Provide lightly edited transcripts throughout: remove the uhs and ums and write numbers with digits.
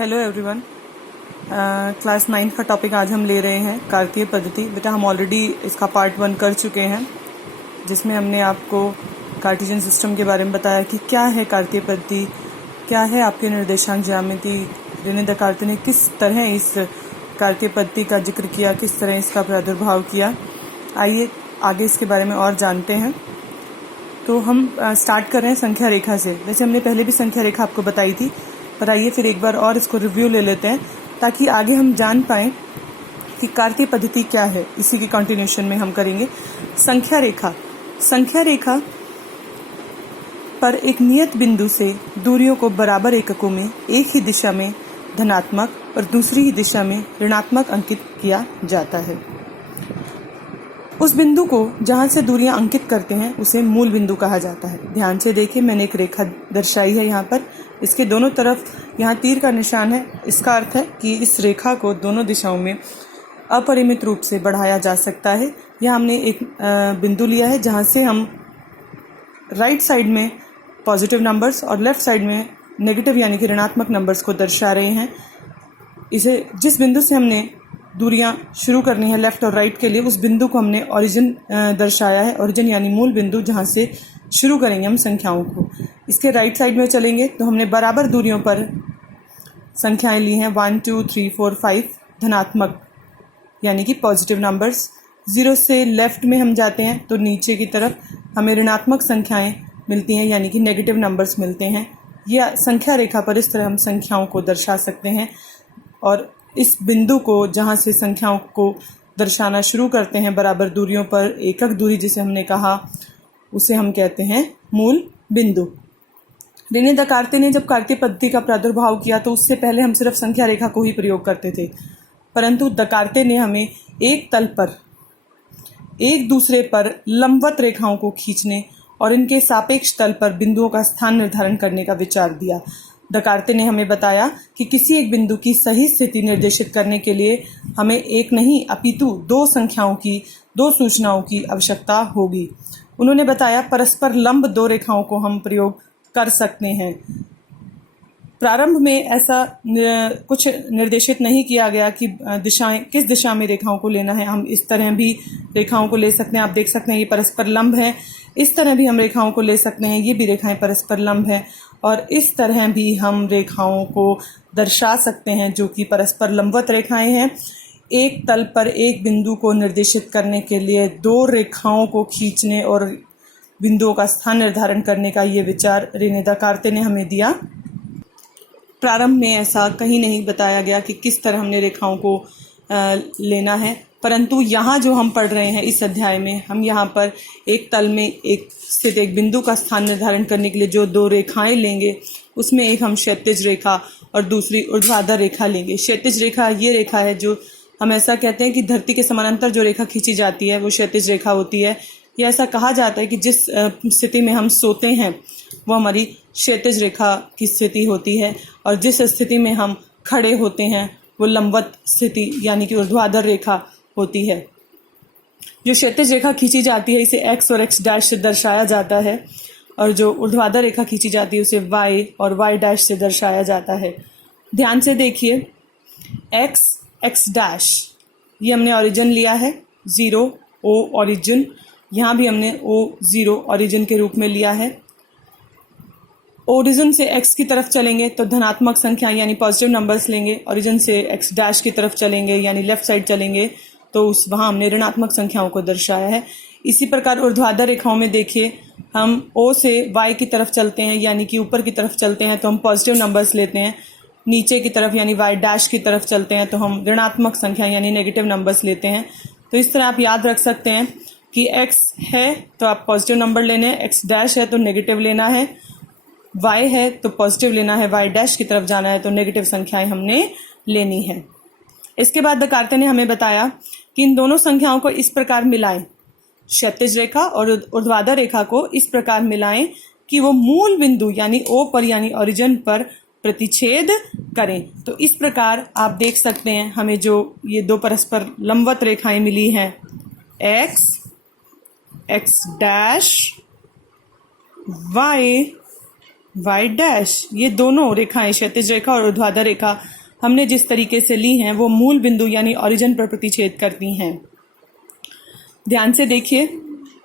Hello everyone. Class 9 का topic आज हम ले रहे हैं कार्तीय पद्धति। बेटा हम ऑलरेडी इसका पार्ट 1 कर चुके हैं, जिसमें हमने आपको कार्टेशियन सिस्टम के बारे में बताया कि क्या है कार्तीय पद्धति, क्या है आपके निर्देशांक ज्यामिति। रेने देकार्त ने किस तरह इस कार्तीय पद्धति का जिक्र किया, किस तरह इसका प्रादुर्भाव किया। आइए आगे इसके बारे में और जानते हैं। तो हम स्टार्ट कर रहे हैं संख्या रेखा से। वैसे हमने पहले भी संख्या रेखा आपको बताई थी, पर आइए फिर एक बार और इसको रिव्यू ले लेते हैं ताकि आगे हम जान पाएं कि कार्तीय पद्धति क्या है। इसी की कंटिन्यूशन में हम करेंगे संख्या रेखा। संख्या रेखा पर एक नियत बिंदु से दूरियों को बराबर एककों में एक ही दिशा में धनात्मक और दूसरी ही दिशा में ऋणात्मक अंकित किया जाता है। उस बिंदु को जहां से दूरियां अंकित करते हैं उसे मूल बिंदु कहा जाता है। ध्यान से देखिए, मैंने एक रेखा दर्शाई है यहाँ पर। इसके दोनों तरफ यहाँ तीर का निशान है। इसका अर्थ है कि इस रेखा को दोनों दिशाओं में अपरिमित रूप से बढ़ाया जा सकता है। यहाँ हमने एक बिंदु लिया है जहाँ से हम राइट साइड में पॉजिटिव नंबर्स और लेफ्ट साइड में नेगेटिव यानी कि ऋणात्मक नंबर्स को दर्शा रहे हैं। इसे जिस बिंदु से हमने दूरियां शुरू करनी है लेफ्ट और राइट के लिए, उस बिंदु को हमने ओरिजिन दर्शाया है। ओरिजिन यानी मूल बिंदु, जहां से शुरू करेंगे हम संख्याओं को। इसके राइट साइड में चलेंगे तो हमने बराबर दूरियों पर संख्याएं ली हैं 1 2 3 4 5 धनात्मक यानी कि पॉजिटिव नंबर्स। 0 से लेफ्ट में हम जाते हैं तो नीचे की तरफ हमें ऋणात्मक संख्याएं मिलती हैं यानी कि नेगेटिव नंबर्स मिलते हैं। यह संख्या रेखा पर इस तरह हम संख्याओं को दर्शा सकते हैं। और इस बिंदु को जहां से संख्याओं को दर्शाना शुरू करते हैं बराबर दूरियों पर, एकक दूरी जिसे हमने कहा, उसे हम कहते हैं मूल बिंदु। रेने देकार्त ने जब कार्तीय पद्धति का प्रादुर्भाव किया तो उससे पहले हम सिर्फ संख्या रेखा को ही प्रयोग करते थे, परंतु देकार्त ने हमें एक तल पर एक दूसरे पर लंबवत रेखाओं को खींचने और इनके सापेक्ष तल पर बिंदुओं का स्थान निर्धारण करने का विचार दिया। देकार्त ने हमें बताया कि किसी एक बिंदु की सही स्थिति निर्देशित करने के लिए हमें एक नहीं अपितु दो संख्याओं की, दो सूचनाओं की आवश्यकता होगी। उन्होंने बताया परस्पर लंब दो रेखाओं को हम प्रयोग कर सकते हैं। प्रारंभ में ऐसा कुछ निर्देशित नहीं किया गया कि दिशाएं किस दिशा में रेखाओं को लेना है। हम इस तरह भी रेखाओं को ले सकते हैं। आप देख सकते हैं ये परस्पर लंब है। इस तरह भी हम रेखाओं को ले सकते हैं, ये भी रेखाएं परस्पर लंब है। और इस तरह भी हम रेखाओं को दर्शा सकते हैं जो कि परस्पर लंबवत रेखाएं हैं। एक तल पर एक बिंदु को निर्देशित करने के लिए दो रेखाओं को खींचने और बिंदुओं का स्थान निर्धारण करने का ये विचार रेने देकार्त ने हमें दिया। प्रारंभ में ऐसा कहीं नहीं बताया गया कि किस तरह हमने रेखाओं को लेना है, परंतु यहाँ जो हम पढ़ रहे हैं इस अध्याय में, हम यहाँ पर एक तल में एक स्थित एक बिंदु का स्थान निर्धारण करने के लिए जो दो रेखाएं लेंगे, उसमें एक हम क्षैतिज रेखा और दूसरी ऊर्ध्वाधर रेखा लेंगे। क्षैतिज रेखा ये रेखा है जो हम ऐसा कहते हैं कि धरती के समानांतर जो रेखा खींची जाती है वो क्षैतिज रेखा होती है। या ऐसा कहा जाता है कि जिस स्थिति में हम सोते हैं वो हमारी क्षैतिज रेखा की स्थिति होती है, और जिस स्थिति में हम खड़े होते हैं वो लंबवत स्थिति यानी कि ऊर्ध्वाधर रेखा होती है। जो क्षैतिज रेखा खींची जाती है इसे x और x डैश से दर्शाया जाता है, और जो ऊर्ध्वाधर रेखा खींची जाती है उसे y और y डैश से दर्शाया जाता है। ध्यान से देखिए, x x डैश ये हमने ओरिजिन लिया है, 0 o ओरिजिन। यहाँ भी हमने o 0 ओरिजिन के रूप में लिया है। ओरिजिन से x की तरफ चलेंगे तो धनात्मक संख्या यानी पॉजिटिव नंबर्स लेंगे। ओरिजिन से x डैश की तरफ चलेंगे यानी लेफ्ट साइड चलेंगे तो वहाँ हमने ऋणात्मक संख्याओं को दर्शाया है। इसी प्रकार ऊर्ध्वाधर रेखाओं में देखिए, हम O से y की तरफ चलते हैं यानी कि ऊपर की तरफ चलते हैं तो हम पॉजिटिव नंबर्स लेते हैं। नीचे की तरफ यानी y डैश की तरफ चलते हैं तो हम ऋणात्मक संख्या यानी नेगेटिव नंबर्स लेते हैं। तो इस तरह आप याद रख सकते हैं कि x है तो आप पॉजिटिव नंबर लेने हैं, x डैश है तो नेगेटिव लेना है, y है तो पॉजिटिव लेना है, y डैश की तरफ जाना है तो नेगेटिव संख्याएं हमने लेनी है। इसके बाद देकार्त ने हमें बताया कि इन दोनों संख्याओं को इस प्रकार मिलाएं, क्षैतिज रेखा और ऊर्ध्वाधर रेखा को इस प्रकार मिलाएं कि वो मूल बिंदु यानी O पर यानी ओरिजिन पर प्रतिच्छेद करें। तो इस प्रकार आप देख सकते हैं हमें जो ये दो परस्पर लंबवत रेखाएं मिली हैं, x x dash y y dash, ये दोनों रेखाएं क्षैतिज रेखा और ऊर्ध्वाधर रेखा हमने जिस तरीके से ली हैं वो मूल बिंदु यानी ओरिजिन पर प्रतिच्छेद करती हैं। ध्यान से देखिए,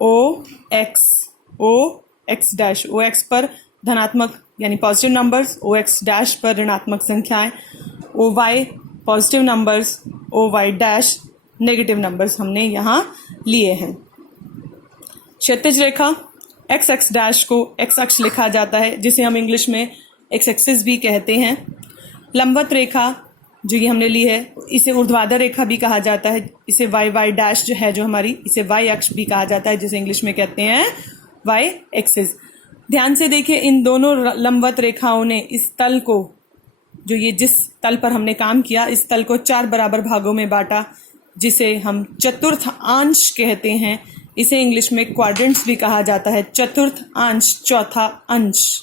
O X dash, O X पर धनात्मक यानी positive numbers, O X dash पर ऋणात्मक संख्याएं, O Y positive numbers, O Y dash negative numbers हमने यहाँ लिए हैं। क्षैतिज रेखा एक्स एक्स डैश को एक्स अक्ष लिखा जाता है, जिसे हम इंग्लिश में एक्स एक्सिस भी कहते हैं। लंबवत रेखा जो ये हमने ली है इसे ऊर्ध्वाधर रेखा भी कहा जाता है। इसे वाई वाई डैश जो है जो हमारी, इसे वाई अक्ष भी कहा जाता है, जिसे इंग्लिश में कहते हैं वाई एक्सिस। ध्यान से देखिए, इन दोनों लंबवत रेखाओं ने इस तल को, जो ये जिस तल पर हमने काम किया, इस तल को 4 बराबर भागों में बांटा, जिसे हम चतुर्थ अंश कहते हैं। इसे इंग्लिश में क्वाड्रेंट्स भी कहा जाता है। चतुर्थ अंश, चौथा अंश।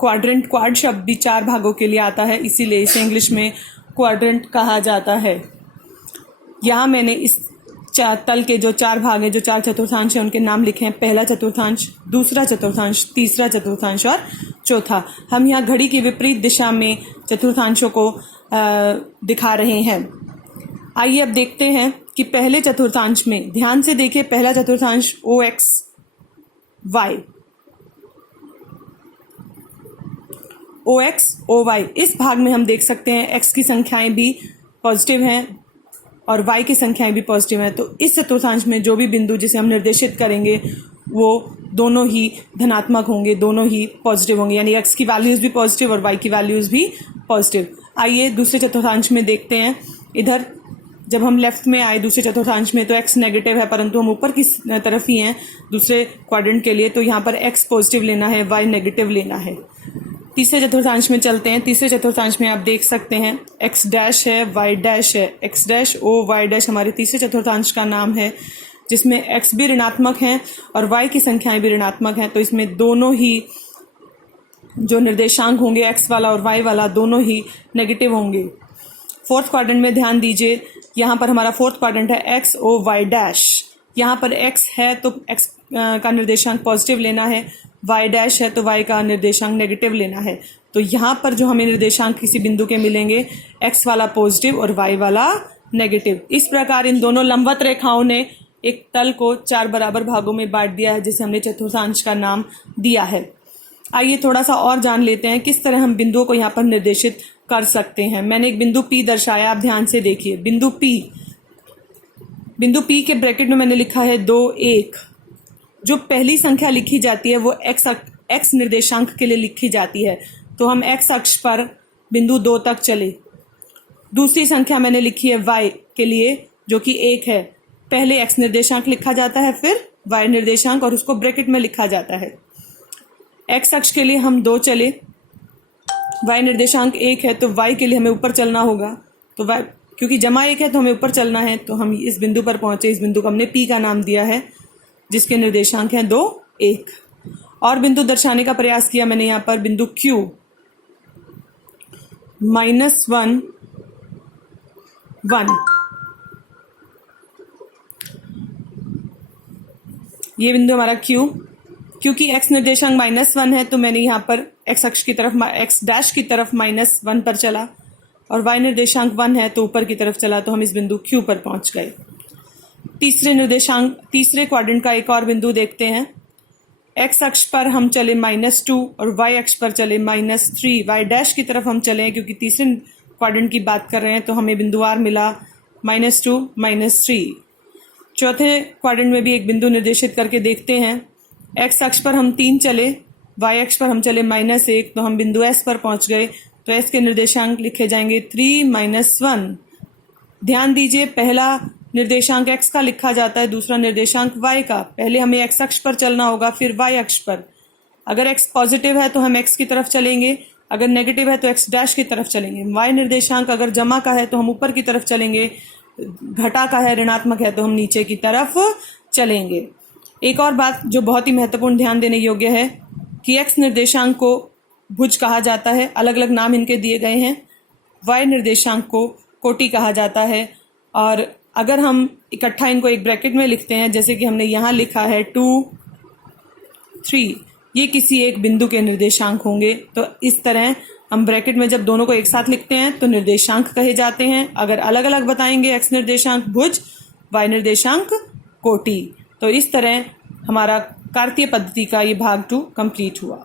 क्वाड्रेंट, क्वाड शब्द भी 4 भागों के लिए आता है, इसीलिए इसे इंग्लिश में क्वाड्रेंट कहा जाता है। यहाँ मैंने इस तल के जो 4 भाग हैं, जो 4 चतुर्थांश हैं, उनके नाम लिखे हैं। पहला चतुर्थांश, दूसरा चतुर्थांश, तीसरा चतुर्थांश और चौथा। हम यहाँ घड़ी की विपरीत दिशा में चतुर्थांशों को दिखा रहे हैं। आइए अब देखते हैं कि पहले चतुर्थांश में, ध्यान से देखिए, पहला चतुर्थांश ओ एक्स वाई, ओ एक्स ओ वाई, इस भाग में हम देख सकते हैं एक्स की संख्याएं भी पॉजिटिव हैं और वाई की संख्याएं भी पॉजिटिव हैं। तो इस चतुर्थांश में जो भी बिंदु जिसे हम निर्देशित करेंगे वो दोनों ही धनात्मक होंगे, दोनों ही पॉजिटिव होंगे, यानी एक्स की वैल्यूज भी पॉजिटिव और वाई की वैल्यूज भी पॉजिटिव। आइए दूसरे चतुर्थांश में देखते हैं। इधर जब हम लेफ्ट में आए दूसरे चतुर्थांश में तो एक्स नेगेटिव है, परंतु हम ऊपर की तरफ ही हैं दूसरे क्वाड्रेंट के लिए, तो यहाँ पर एक्स पॉजिटिव लेना है, वाई नेगेटिव लेना है। तीसरे चतुर्थांश में चलते हैं। तीसरे चतुर्थांश में आप देख सकते हैं एक्स डैश है, वाई डैश है। X dash O Y dash हमारे तीसरे चतुर्थांश का नाम है, जिसमें एक्स भी ऋणात्मक हैं और वाई की संख्याएं भी ऋणात्मक हैं। तो इसमें दोनों ही जो निर्देशांक होंगे, एक्स वाला और वाई वाला, दोनों ही नेगेटिव होंगे। फोर्थ क्वाड्रेंट में ध्यान दीजिए, यहाँ पर हमारा फोर्थ क्वाड्रेंट है एक्स ओ वाई डैश। यहाँ पर एक्स है तो एक्स का निर्देशांक पॉजिटिव लेना है, वाई डैश है तो वाई का निर्देशांक नेगेटिव लेना है। तो यहाँ पर जो हमें निर्देशांक किसी बिंदु के मिलेंगे, एक्स वाला पॉजिटिव और वाई वाला नेगेटिव। इस प्रकार इन दोनों लंबवत रेखाओं ने एक तल को 4 बराबर भागों में बांट दिया है, जिसे हमने चतुर्थांश का नाम दिया है। आइए थोड़ा सा और जान लेते हैं किस तरह हम बिंदुओं को यहाँ पर निर्देशित कर सकते हैं। मैंने एक बिंदु P दर्शाया, आप ध्यान से देखिए। बिंदु P के ब्रैकेट में मैंने लिखा है 2 1। जो पहली संख्या लिखी जाती है वो एक्स निर्देशांक के लिए लिखी जाती है, तो हम एक्स अक्ष पर बिंदु 2 तक चले। दूसरी संख्या मैंने लिखी है y के लिए, जो कि 1 है। पहले x निर्देशांक लिखा जाता है, फिर y निर्देशांक, और उसको ब्रैकेट में लिखा जाता है। x अक्ष के लिए हम 2 चले, y निर्देशांक 1 है तो y के लिए हमें ऊपर चलना होगा। तो y क्योंकि जमा 1 है तो हमें ऊपर चलना है, तो हम इस बिंदु पर पहुंचे। इस बिंदु को हमने P का नाम दिया है, जिसके निर्देशांक हैं 2 1। और बिंदु दर्शाने का प्रयास किया मैंने यहाँ पर, बिंदु Q -1 1। ये बिंदु हमारा Q, क्योंकि x निर्देशांक -1 है तो मैंने यहाँ पर x अक्ष की तरफ, x डैश की तरफ -1 पर चला, और y निर्देशांक 1 है तो ऊपर की तरफ चला, तो हम इस बिंदु Q पर पहुंच गए। तीसरे क्वाड्रेंट का एक और बिंदु देखते हैं। x अक्ष पर हम चले -2 और y अक्ष पर चले -3। y डैश की तरफ हम चले, क्योंकि तीसरे क्वाड्रेंट की बात कर रहे हैं, तो हमें बिंदु R मिला -2 -3। चौथे क्वाड्रेंट में भी एक बिंदु निर्देशित करके देखते हैं। x अक्ष पर हम 3 चले, y अक्ष पर हम चले -1, तो हम बिंदु S पर पहुंच गए। तो S के निर्देशांक लिखे जाएंगे 3 -1। ध्यान दीजिए, पहला निर्देशांक x का लिखा जाता है, दूसरा निर्देशांक y का। पहले हमें x अक्ष पर चलना होगा, फिर y अक्ष पर। अगर x पॉजिटिव है तो हम x की तरफ चलेंगे, अगर नेगेटिव है तो x डैश की तरफ चलेंगे। y निर्देशांक अगर जमा का है तो हम ऊपर की तरफ चलेंगे, घटा का है, ऋणात्मक है, तो हम नीचे की तरफ चलेंगे। एक और बात जो बहुत ही महत्वपूर्ण ध्यान देने योग्य है कि x निर्देशांक को भुज कहा जाता है, अलग अलग नाम इनके दिए गए हैं। y निर्देशांक को कोटि कहा जाता है, और अगर हम इकट्ठा इनको एक ब्रैकेट में लिखते हैं, जैसे कि हमने यहाँ लिखा है 2 3, ये किसी एक बिंदु के निर्देशांक होंगे। तो इस तरह हम ब्रैकेट में जब दोनों को एक साथ लिखते हैं तो निर्देशांक कहे जाते हैं। अगर अलग अलग बताएंगे x निर्देशांक भुज, y निर्देशांक कोटि। तो इस तरह हमारा कार्तीय पद्धति का ये भाग 2 कंप्लीट हुआ।